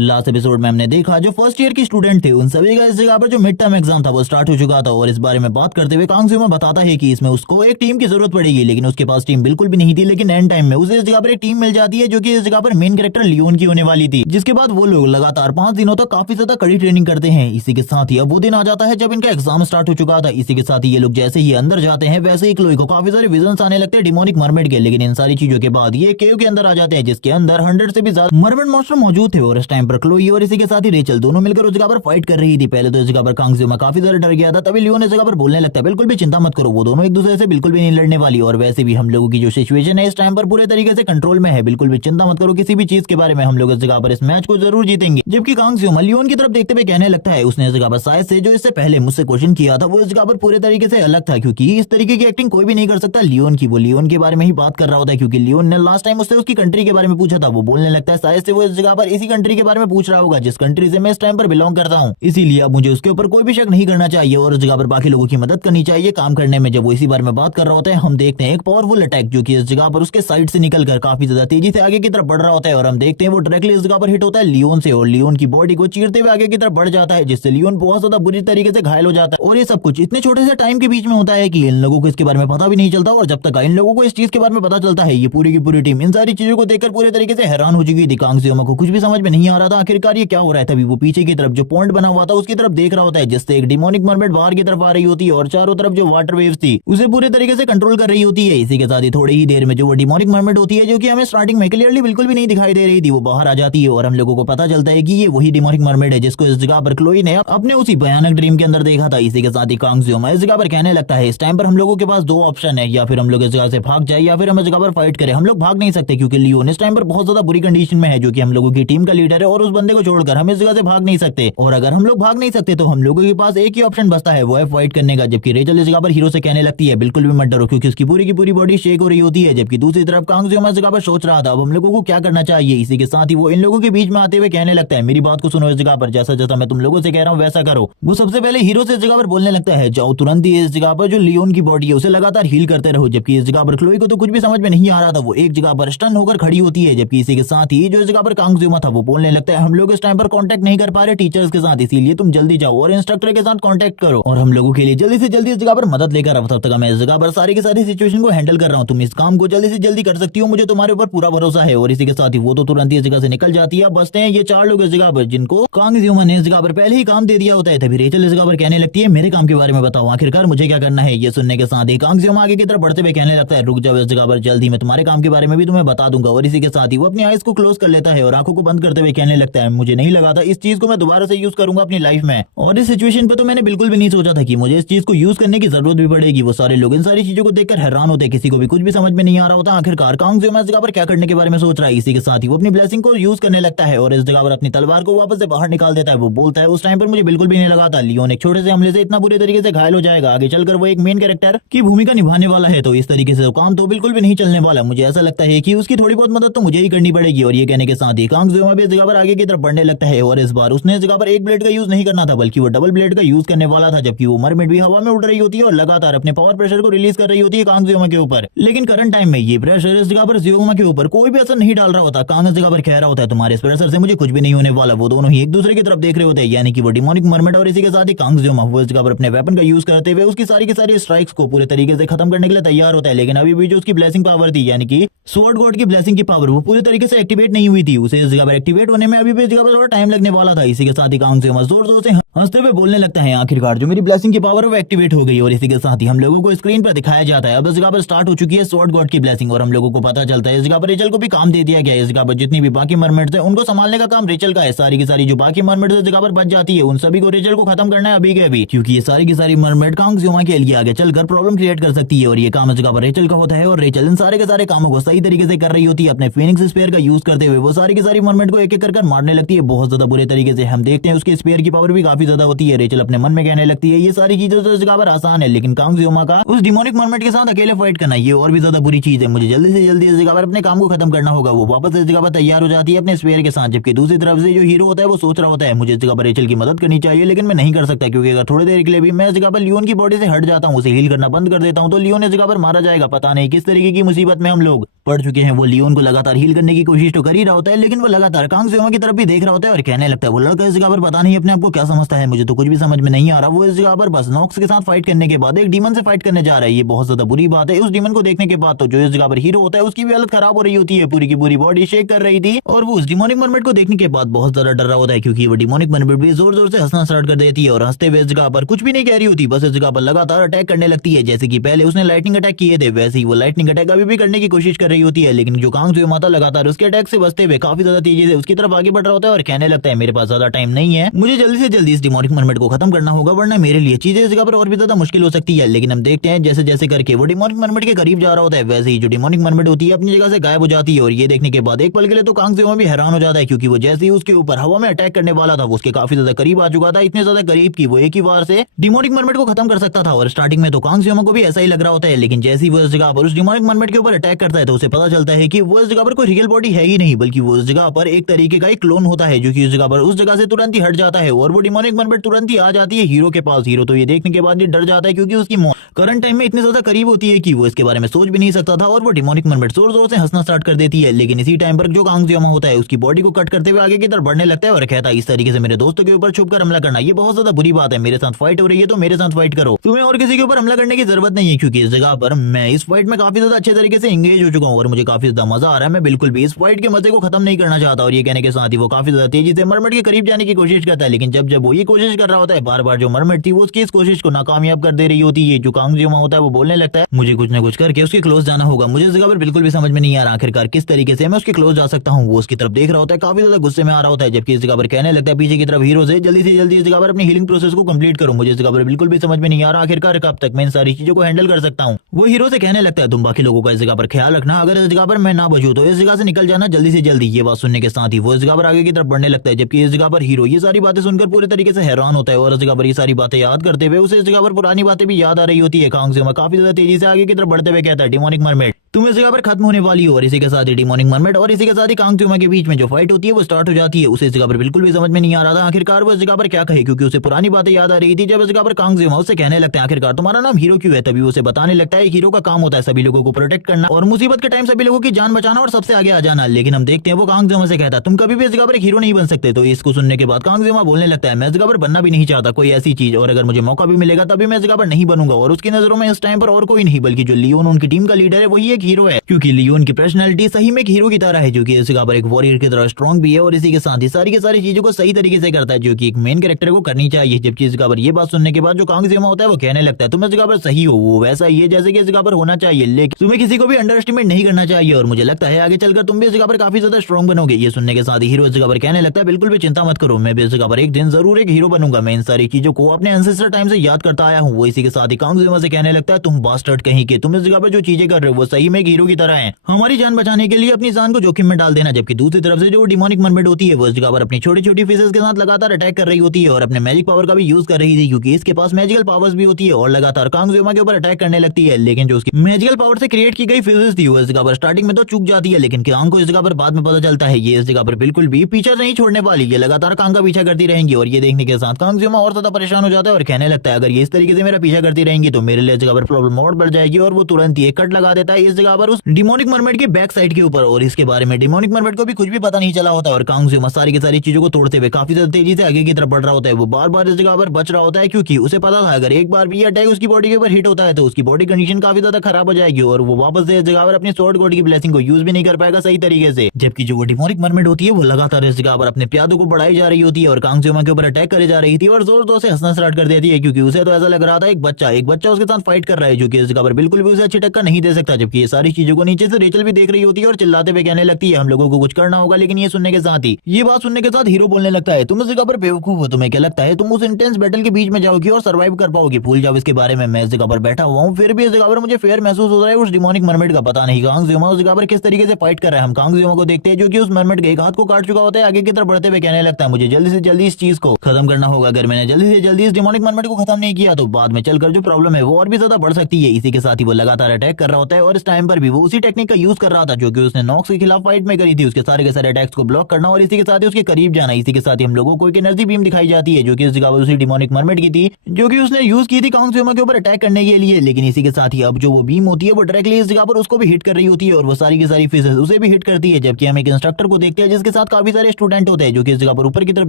Last episode में हमने देखा जो फर्स्ट ईयर की स्टूडेंट थे उन सभी का इस जगह पर जो मिड टर्म एग्जाम था वो स्टार्ट हो चुका था। और इस बारे में बात करते हुए कांग ज्योमा बताता है कि इसमें उसको एक टीम की जरूरत पड़ेगी, लेकिन उसके पास टीम बिल्कुल भी नहीं थी। लेकिन एंड टाइम में उसे इस जगह पर एक टीम मिल जाती है जो कि इस जगह पर मेन कैरेक्टर लियोन की होने वाली थी, जिसके बाद वो लोग लगातार 5 दिनों तक काफी ज्यादा कड़ी ट्रेनिंग करते हैं। इसी के साथ ही अब वो दिन आ जाता है जब इनका एग्जाम स्टार्ट हो चुका था। इसी के साथ ही ये लोग जैसे ही अंदर जाते हैं वैसे ही क्लोई को काफी सारे विजन्स आने लगते हैं डिमोनिक मरमेड के। लेकिन इन सारी चीजों के बाद ये केव के अंदर आ जाते हैं जिसके अंदर 100 से भी ज्यादा मरमेड मॉन्स्टर मौजूद थे। और इस टाइम पर क्लोई और इसी के साथ ही रेचल दोनों मिलकर उस जगह पर फाइट कर रही थी। पहले तो इस जगह पर कांग ज्योमा काफी ज्यादा डर गया था, तभी लियोन इस जगह पर बोलने लगता है बिल्कुल भी चिंता मत करो, वो दोनों एक दूसरे से बिल्कुल भी नहीं लड़ने वाली। और वैसे भी हम लोगों की जो सिचुएशन है इस टाइम पर पूरे तरीके से कंट्रोल में है, बिल्कुल भी चिंता मत करो किसी भी चीज के बारे में, हम लोग इस जगह पर इस मैच को जरूर जीतेंगे। जबकि कांग ज्योमा लियोन की तरफ देखते हुए कहने लगता है उसने इस जगह पर शायद से जो इससे पहले मुझसे क्वेश्चन किया था वो इस जगह पर पूरे तरीके से अलग था, क्योंकि इस तरीके की एक्टिंग कोई भी नहीं कर सकता लियोन की। वो लियोन के बारे में ही बात कर रहा होता है, क्योंकि लियोन ने लास्ट टाइम उससे उसकी कंट्री के बारे में पूछा था। वो बोलने लगता है शायद से वो इस जगह पर इसी कंट्री के बारे में पूछ रहा होगा जिस कंट्री से मैं इस टाइम पर बिलोंग करता हूँ, इसीलिए अब मुझे उसके ऊपर कोई भी शक नहीं करना चाहिए और उस जगह पर बाकी लोगों की मदद करनी चाहिए काम करने में। जब वो इसी बारे में बात कर रहा होता है हम देखते हैं एक पावरफुल अटैक जो कि इस जगह पर उसके साइड से निकलकर काफी ज्यादा तेजी से आगे की तरफ बढ़ रहा होता है। और हम देखते हैं वो डायरेक्टली इस जगह पर हिट होता है लियोन से और लियोन की बॉडी को चीरते हुए आगे की तरफ बढ़ जाता है, जिससे लियोन बहुत ज्यादा बुरी तरीके से घायल हो जाता है। और ये सब कुछ इतने छोटे से टाइम के बीच में होता है कि इन लोगों को इसके बारे में पता भी नहीं चलता। और जब तक इन लोगों को इस चीज के बारे में पता चलता है ये पूरी की पूरी टीम इन सारी चीजों को देखकर पूरे तरीके से हैरान हो चुकी थी। कांग ज्योमा को कुछ भी समझ में नहीं आ रहा था आखिरकार ये क्या हो रहा है। तभी वो पीछे की तरफ जो पॉइंट बना हुआ था उसकी तरफ देख रहा होता है, जिससे एक डिमोनिक मरमेड बाहर की तरफ आ रही होती है और चारों तरफ जो वाटर वेव्स थी उसे पूरे तरीके से कंट्रोल कर रही होती है। इसी के साथ ही थोड़ी ही देर में जो वो डिमोनिक मरमेड होती है जो कि हमें स्टार्टिंग में क्लियरली बिल्कुल भी नहीं दिखाई दे रही थी वो बाहर आ जाती है और हम लोगों को पता चलता है कि ये वही डिमोनिक मरमेड है जिसको इस जगह पर क्लोई ने अपने उसी भयानक ड्रीम के अंदर देखा था। इसी के साथ ही कांग ज्योमा इस जगह पर कहने लगता है इस टाइम पर हम लोगों के पास 2 ऑप्शन है, या फिर हम लोग इस जगह से भाग जाए या फिर हम इस जगह पर फाइट करें। हम लोग भाग नहीं सकते क्योंकि लियोन इस टाइम पर बहुत ज्यादा बुरी कंडीशन में है जो कि हम लोगों की टीम का लीडर है और उस बंदे को छोड़कर हम इस जगह से भाग नहीं सकते। और अगर हम लोग भाग नहीं सकते तो हम लोगों के पास एक ही ऑप्शन बचता है वो है फाइट करने का। जबकि रेचल इस जगह पर हीरो से कहने लगती है बिल्कुल भी मत डरो क्योंकि उसकी पूरी की पूरी बॉडी शेक हो रही होती है। जबकि दूसरी तरफ कांग ज्योमा इस जगह पर सोच रहा था अब हम लोगों को क्या करना चाहिए। इसी के साथ ही वो इन लोगों के बीच में आते हुए कहने लगता है मेरी बात को सुनो, इस जगह पर जैसा जैसा मैं तुम लोगों से कह रहा हूँ वैसा करो। वो सबसे पहले हीरो से इस जगह पर बोलने लगता है जाओ तुरंत ही इस जगह पर जो लियोन की बॉडी है उसे लगातार हील करते रहो। जबकि इस जगह पर क्लोई को तो कुछ भी समझ में नहीं आ रहा था, वो एक जगह पर स्टन होकर खड़ी होती है। जबकि इसी के साथ ही जो इस जगह पर कांग ज्योमा था वो बोलने लगता है हम लोग इस टाइम पर कांटेक्ट नहीं कर पा रहे टीचर्स के साथ, इसीलिए तुम जल्दी जाओ और इंस्ट्रक्टर के साथ कांटेक्ट करो और हम लोगों के लिए जल्दी से जल्दी इस जगह पर मदद लेकर आओ। तब तक मैं इस जगह पर सारी की सारी सिचुएशन को हैंडल कर रहा हूँ, तुम इस काम को जल्दी से जल्दी कर सकती हो, मुझे तुम्हारे ऊपर पूरा भरोसा है। और इसी के साथ ही वो तो तुरंत ही इस जगह से निकल जाती है। बसते हैं ये 4 लोग इस जगह पर जिनको कांग ज्योमा ने इस जगह पर पहले ही काम दे दिया होता है। तभी रेचल इस जगह पर कहने लगती है मेरे काम के बारे में बताओ आखिरकार मुझे क्या करना है। ये सुनने के साथ ही कांग ज्योमा आगे की तरफ बढ़ते हुए कहने लगता है रुक जाओ इस जगह पर जल्दी मैं तुम्हारे काम के बारे में भी तुम्हें बता दूंगा। और इसी के साथ ही वो अपनी आईज को क्लोज कर लेता है और आंखों को बंद करते हुए कहने लगता है मुझे नहीं लगा था इस चीज को मैं दोबारा से यूज करूंगा अपनी लाइफ में, और इस सिचुएशन पे तो मैंने बिल्कुल भी नहीं सोचा था कि मुझे इस चीज को यूज करने की जरूरत भी पड़ेगी। वो सारे लोग इन सारी चीजों को देखकर हैरान होते हैं, किसी को भी कुछ भी समझ में नहीं आ रहा होता आखिरकार कांग ज्योमा इस जगह पर क्या करने के बारे में सोच रहा है। इसी के साथ ही वो अपनी ब्लेसिंग को यूज करने लगता है और इस जगह पर अपनी तलवार को वापस से बाहर निकाल देता है। वो बोलता है उस टाइम पर मुझे बिल्कुल भी नहीं लगा था लियोन एक छोटे से हमले से इतना बुरे तरीके से घायल हो जाएगा, आगे चलकर वो एक मेन कैरेक्टर की भूमिका निभाने वाला है, तो इस तरीके से काम तो बिल्कुल भी नहीं चलने वाला। मुझे ऐसा लगता है कि उसकी थोड़ी बहुत मदद तो मुझे ही करनी पड़ेगी। और ये कहने के साथ ही कांग ज्योमा भी इस जगह पर आगे की तरफ बढ़ने लगता है और इस बार उसने इस जगह पर एक ब्लेड का यूज नहीं करना था बल्कि वो डबल ब्लेड का यूज करने वाला था। जबकि वो मरमेड भी हवा में उड़ रही होती है और लगातार अपने पावर प्रेशर को रिलीज कर रही होती है कांग ज्योमा के ऊपर। लेकिन करंट टाइम में ये प्रेशर इस जगह पर ज्योमा के ऊपर कोई भी असर नहीं डाल रहा होता। कांग इस जगह पर कह रहा होता है तुम्हारे इस प्रेशर से मुझे कुछ भी नहीं होने वाला। वो दोनों ही एक दूसरे की तरफ देख रहे होते हैं, यानी कि वो डिमोनिक मरमेड और इसी के साथ ही कांग ज्योमा वो इस जगह पर अपने वेपन का यूज करते हुए उसकी सारी की सारी स्ट्राइक्स को पूरे तरीके से खत्म करने के लिए तैयार होता है। लेकिन अभी भी जो उसकी ब्लेसिंग पावर थी यानी कि स्वॉर्ड गॉड की ब्लेसिंग की पावर वो पूरी तरीके से एक्टिवेट नहीं हुई थी, उसे इस जगह पर एक्टिवेट होने में अभी भी इस जगह पर थोड़ा टाइम लगने वाला था। इसी के साथ ही कांग ज्योमा जोर जोर से हंसते हुए बोलने लगता है आखिरकार जो मेरी ब्लेसिंग की पावर है वो एक्टिवेट हो गई। और इसी के साथ ही हम लोगों को स्क्रीन पर दिखाया जाता है अब इस जगह पर स्टार्ट हो चुकी है स्वॉर्ड गॉड की ब्लेसिंग और हम लोगों को पता चलता है इस जगह पर रेचल को भी काम दे दिया गया है। इस जगह पर जितनी भी बाकी मरमेड्स है उनको संभालने का काम रेचल का है। सारी की सारी जो बाकी मरमेड्स इस जगह पर बच जाती है उन सभी को रेचल को खत्म करना है अभी के अभी, क्योंकि ये सारी की सारी मरमेड कांग ज्योमा के लिए आगे चलकर प्रॉब्लम क्रिएट कर सकती है। और ये काम इस जगह पर रेचल का होता है और रेचल इन सारे के सारे कामों को सही तरीके से कर रही होती है अपने फीनिक्स स्पेयर का यूज करते हुए। वो सारी की सारी मरमेड को एक एक कर मारने लगती है बहुत ज्यादा बुरे तरीके से। हम देखते हैं उसके स्पेयर की पावर भी काफी काफी ज्यादा होती है। रेचल अपने मन में कहने लगती है ये सारी चीजें तो इस जगह पर आसान है, लेकिन कांग जियोमा का उस डिमोनिक मरमेड के साथ अकेले फाइट करना ये और भी ज्यादा बुरी चीज है। मुझे जल्दी से जल्दी इस जगह पर अपने काम को खत्म करना होगा। वो वापस इस जगह पर तैयार हो जाती है अपने स्पेयर के साथ, जबकि दूसरी तरफ से जो हीरो होता है वो सोच रहा होता है मुझे इस जगह पर रेचल की मदद करनी चाहिए, लेकिन मैं नहीं कर सकता क्योंकि अगर थोड़ी देर के लिए भी मैं इस जगह पर लियोन की बॉडी से हट जाता हूँ, उसे हील करना बंद कर देता हूँ, तो लियोन इस जगह पर मारा जाएगा। पता नहीं किस तरीके की मुसीबत में हम लोग पड़ चुके हैं। वो लियोन को लगातार हील करने की कोशिश तो कर ही रहा होता है, लेकिन वो लगातार कांग जियोमा की तरफ भी देख रहा होता है और कहने लगता है वो लड़का इस जगह पर पता नहीं अपने आप को क्या समझता है, मुझे तो कुछ भी समझ में नहीं आ रहा। वो इस जगह पर बस नॉक्स के साथ फाइट करने के बाद एक डीमन से फाइट करने जा रहा है। ये बहुत ज्यादा बुरी बात है। उस डीमन को देखने के बाद तो जो इस जगह पर हीरो होता है उसकी भी हालत खराब हो रही होती है, पूरी की पूरी बॉडी शेक कर रही थी और वो उस डिमोनिक मरमेड को देखने के बाद बहुत ज्यादा डर रहा होता है क्योंकि वो डिमोनिक मरमेड भी जोर जोर से हंसना स्टार्ट कर देती है और हंसते हुए इस जगह पर कुछ भी नहीं कह रही होती, बस इस जगह पर लगातार अटैक करने लगती है। जैसे कि पहले उसने लाइटनिंग अटैक किए थे वैसे ही वो लाइटनिंग अटैक अभी भी करने की कोशिश कर रही होती है, लेकिन जो कांग जियोमा था लगातार उसके अटैक से बचते हुए काफी ज्यादा तेजी से उसकी तरफ आगे बढ़ रहा होता है और कहने लगता है मेरे पास ज्यादा टाइम नहीं है, मुझे जल्दी से जल्दी इस डिमोनिक मरमेड को खत्म करना होगा वरना मेरे लिए चीजें इस जगह पर और भी ज्यादा मुश्किल हो सकती है। लेकिन हम देखते हैं जैसे जैसे करके वो डिमोनिक मरमेड के करीब जा रहा होता है वैसे ही जो डिमोनिक मरमेड होती है अपनी जगह से गायब हो जाती है और ये देखने के बाद एक पल के लिए तो कांग जियोमा भी हैरान हो जाता है क्योंकि वो जैसे ही उसके ऊपर हवा में अटैक करने वाला था वो उसके काफी ज्यादा करीब आ चुका था, इतने ज्यादा करीब कि वो एक ही बार से डिमोनिक मरमेड को खत्म कर सकता था। और स्टार्टिंग में तो कांग जियोमा को भी ऐसा ही लग रहा होता है, लेकिन जैसे ही वो इस जगह पर उस डिमोनिक मरमेड के ऊपर अटैक करता है तो उसे पता चलता है कि वो इस जगह पर कोई रियल बॉडी है ही नहीं, बल्कि वो उस जगह पर एक तरीके का एक क्लोन होता है जो कि उस जगह पर उस जगह से तुरंत ही हट जाता है और वो डिमोनिक मरमेड तुरंत ही आ जाती है हीरो के पास। हीरो तो ये देखने के बाद ये डर जाता है क्योंकि उसकी मौत करंट टाइम में इतनी ज्यादा करीब होती है कि वो इसके बारे में सोच भी नहीं सकता था और वो डिमोनिक मरमेड जोर जोर से हंसना स्टार्ट कर देती है। लेकिन इसी टाइम पर जो कांग जियोमा होता है उसकी बॉडी को कट करते हुए आगे की तरफ बढ़ने लगता है और कहता है इस तरीके से मेरे दोस्तों के ऊपर छुपकर हमला करना ये बहुत ज्यादा बुरी बात है, मेरे साथ फाइट हो रही है तो मेरे साथ फाइट करो, तुम्हें और किसी के ऊपर हमला करने की जरूरत नहीं है क्योंकि इस जगह पर मैं इस फाइट में काफी ज्यादा अच्छे तरीके से एंगेज हो चुका हूँ और मुझे काफी ज्यादा मजा आ रहा है, मैं बिल्कुल भी इस फाइट के मजे को खत्म नहीं करना चाहता। और ये कहने के साथ ही वो काफी ज्यादा तेजी से मरमेड के करीब जाने की कोशिश करता है, लेकिन जब जब वो ये कोशिश कर रहा होता है बार बार जो मरमेड थी वो उसकी इस कोशिश को नाकामयाब कर दे रही होती है। जो कांग जियोमा होता है वो बोलने लगता है मुझे कुछ ना कुछ करके उसके क्लोज जाना होगा, मुझे इस जगह पर बिल्कुल भी समझ में नहीं आ रहा आखिरकार किस तरीके से मैं उसके क्लोज जा सकता हूँ। वो उसकी तरफ देख रहा होता है काफी ज्यादा गुस्से में आ रहा होता है, जबकि इस जगह पर कहने लगता है पीछे की तरफ हीरो से जल्दी इस जगह पर अपनी हीलिंग प्रोसेस को कंप्लीट करो, मुझे इस जगह पर बिल्कुल भी समझ में नहीं आ रहा आखिरकार कब तक मैं इन सारी चीजों को हैंडल कर सकता हूँ। वो हीरो से कहने लगता है तुम बाकी लोगों का इस जगह पर ख्याल रखना, अगर इस जगह पर मैं ना बचूं तो इस जगह से निकल जाना जल्दी से जल्दी। ये बात सुनने के साथ ही वो इस जगह पर आगे की तरफ बढ़ने लगता है, जबकि इस जगह पर हीरो ये सारी बातें सुनकर पूरे तरीके से हैरान होता है और इस जगह पर ये सारी बातें याद करते हुए उसे इस जगह पर पुरानी बातें भी याद आ रही होती है। कांग जियोमा काफी ज्यादा तेजी से आगे की तरफ बढ़ते हुए कहता है डिमोनिक मरमेड तुम इस जगह पर खत्म होने वाली हो। और इसी के साथ ही डिमोनिक मरमेड और इसी के साथ ही कांग जियोमा के बीच में जो फाइट होती है वो स्टार्ट हो जाती है। उसे इस जगह पर बिल्कुल भी समझ में नहीं आ रहा था आखिरकार वो इस जगह पर क्या कहे क्योंकि उसे पुरानी बातें याद आ रही थी। जब इस जगह पर कांग जियोमा उससे कहने लगता है आखिरकार तुम्हारा नाम हीरो क्यों है, तभी उसे बताने लगता है हीरो का काम होता है सभी लोगों को प्रोटेक्ट करना और मुसीबत के टाइम सभी लोगों की जान बचाना और सबसे आगे आ जाना। लेकिन हम देखते हैं वो कांग जियोमा से कहता है तुम कभी भी इस जगह पर एक हीरो नहीं बन सकते। तो इसको सुनने के बाद कांग जियोमा बोलने लगता है मैं इस जगह पर बनना भी नहीं चाहता कोई ऐसी चीज, और अगर मुझे मौका भी मिलेगा तभी मैं इस जगह पर नहीं बनूंगा। और उसकी नजरों में इस टाइम पर और कोई नहीं बल्कि जो लियोन उनकी टीम का लीडर है वही एक हीरो है, क्योंकि लियोन की पर्सनैलिटी सही में एक हीरो की तरह है जो कि इस जगह पर एक वॉरियर की तरह स्ट्रॉन्ग भी है और इसी के साथ ही सारी की सारी चीजों को सही तरीके से करता है जो कि एक मेन कैरेक्टर को करनी चाहिए। जबकि इस जगह पर ये बात सुनने के बाद जो कांग जियोमा होता है वो कहने लगता है तुम इस जगह पर सही हो, वो वैसा ही है जैसे कि इस जगह पर होना चाहिए, लेकिन तुम्हें किसी को भी अंडर एस्टिमेट नहीं करना चाहिए और मुझे लगता है आगे चलकर तुम भी इस जगह पर काफी ज्यादा स्ट्रॉन्ग बनोगे। ये सुनने के साथ ही हीरो इस जगह पर कहने लगता है बिल्कुल भी चिंता मत करो, मैं भी इस जगह पर एक दिन जरूर एक हीरो बनूंगा, मैं इन सारी चीजों को अपने एंसेस्टर टाइम से याद करता आया हूँ। वो इसी के साथ ही कांग जियोमा से कहने लगता है तुम बास्टर्ड कहीं के, तुम इस जगह पर जो चीजें कर रहे हो वो सही में एक हीरो की तरह है, हमारी जान बचाने के लिए अपनी जान को जोखिम में डाल देना। जबकि दूसरी तरफ से जो डिमोनिक मरमेड होती है वो इस जगह पर अपनी छोटी छोटी फिशेस के साथ लगातार अटैक कर रही होती है और अपने मैजिक पावर का भी यूज कर रही थी क्योंकि इसके पास मैजिकल पावर्स भी होती है और लगातार कांग जियोमा के ऊपर अटैक करने लगती है। लेकिन जो उसकी मैजिकल पावर से क्रिएट की गई फिशेस थी वो इस जगह पर स्टार्टिंग में तो चूक जाती है, लेकिन कांग को इस जगह पर बाद में पता चलता है ये इस जगह पर बिल्कुल भी पीछा नहीं छोड़ने वाली, ये लगातार कांग का पीछा करती रहेंगी। और ये देखने के साथ कांग जियोमा और ज्यादा परेशान हो जाता है और कहने लगता है अगर ये इस तरीके से मेरा पीछा करती रहेंगी तो मेरे लिए इस जगह पर प्रॉब्लम और बढ़ जाएगी। और वो तुरंत ही एक कट लगा देता है इस जगह पर उस डिमोनिक मरमेड के बैक साइड के ऊपर और इसके बारे में डिमोनिक मरमेड को भी कुछ भी पता नहीं चला होता और कांग जियोमा सारी की सारी चीजों को तोड़ते हुए काफी ज्यादा तेजी से आगे की तरफ बढ़ रहा होता है। वो बार बार इस जगह पर बच रहा होता है क्योंकि उसे पता था अगर एक बार भी अटैक उसकी बॉडी के ऊपर हिट होता है तो उसकी बॉडी कंडीशन काफी ज्यादा खराब हो जाएगी और वो वापस से इस जगह पर अपनी स्वॉर्ड गॉड की ब्लेसिंग को यूज भी नहीं कर पाएगा सही तरीके से। जबकि जो वो डिमोनिक मरमेड होती है वो लगातार इस जगह पर अपने प्यादों को बढ़ाई जा रही होती है और कांग जियोमा के ऊपर अटैक करे जा रही थी और जोर जोर से हंसना स्टार्ट कर देती है क्योंकि उसे तो ऐसा लग रहा था एक बच्चा उसके साथ फाइट कर रहा है जो कि इस जगह पर बिल्कुल भी उसे अच्छी टक्कर नहीं दे सकता। जबकि ये सारी चीजों को नीचे से रेचल भी देख रही होती है और चिल्लाते हुए कहने लगती है हम लोगों को कुछ करना होगा। लेकिन ये सुनने के साथ ही ये बात सुनने के साथ हीरो बोलने लगता है तुम इस जगह पर बेवकूफ हो, तुम्हें क्या लगता है तुम उस इंटेंस बैटल के बीच में जाओगी और सर्वाइव कर पाओगी? भूल जाओ इसके बारे में, मैं इस जगह पर बैठा हुआ हूँ। फिर भी इस जगह पर मुझे फेयर महसूस हो रहा है उस डिमोनिक मरमेड का। पता नहीं कांग ज़्यूमा उस जगह पर किस तरीके से फाइट कर रहा है। हम कांग ज़्यूमा को देखते हैं जो कि उस मरमेड के एक हाथ को काट चुका होता है। आगे की तरफ बढ़ते हुए कहने लगता है मुझे जल्दी से जल्दी इस चीज को खत्म करना होगा। अगर मैंने जल्दी से जल्दी इस डिमोनिक मरमेड को खत्म नहीं किया तो बाद में चलकर जो प्रॉब्लम है वो और भी ज्यादा बढ़ सकती है। इसी के साथ ही वो लगातार अटैक कर रहा होता है और इस टाइम पर भी वो उसी टेक्निक का यूज कर रहा था जो कि उसने नॉक्स के खिलाफ फाइट में करी थी, उसके सारे के सारे अटैक्स को ब्लॉक करना और इसी के साथ ही उसके करीब जाना। इसी के साथ ही हम लोगों को एक एनर्जी बीम दिखाई जाती है जो कि इस जगह पर उसी डिमोनिक मरमेड की थी जो कि उसने यूज की थी कांग ज़्यूमा के ऊपर अटैक करने के लिए। लेकिन इसी के साथ ही अब जो वो बीम होती है वो डायरेक्टली इस जगह पर उसको भी हिट कर रही होती है और वो सारी की सारी फिशेस उसे भी हिट करती है। जबकि हम एक इंस्ट्रक्टर को देखते हैं जिसके साथ काफी सारे स्टूडेंट होते हैं जो कि इस जगह पर ऊपर की तरफ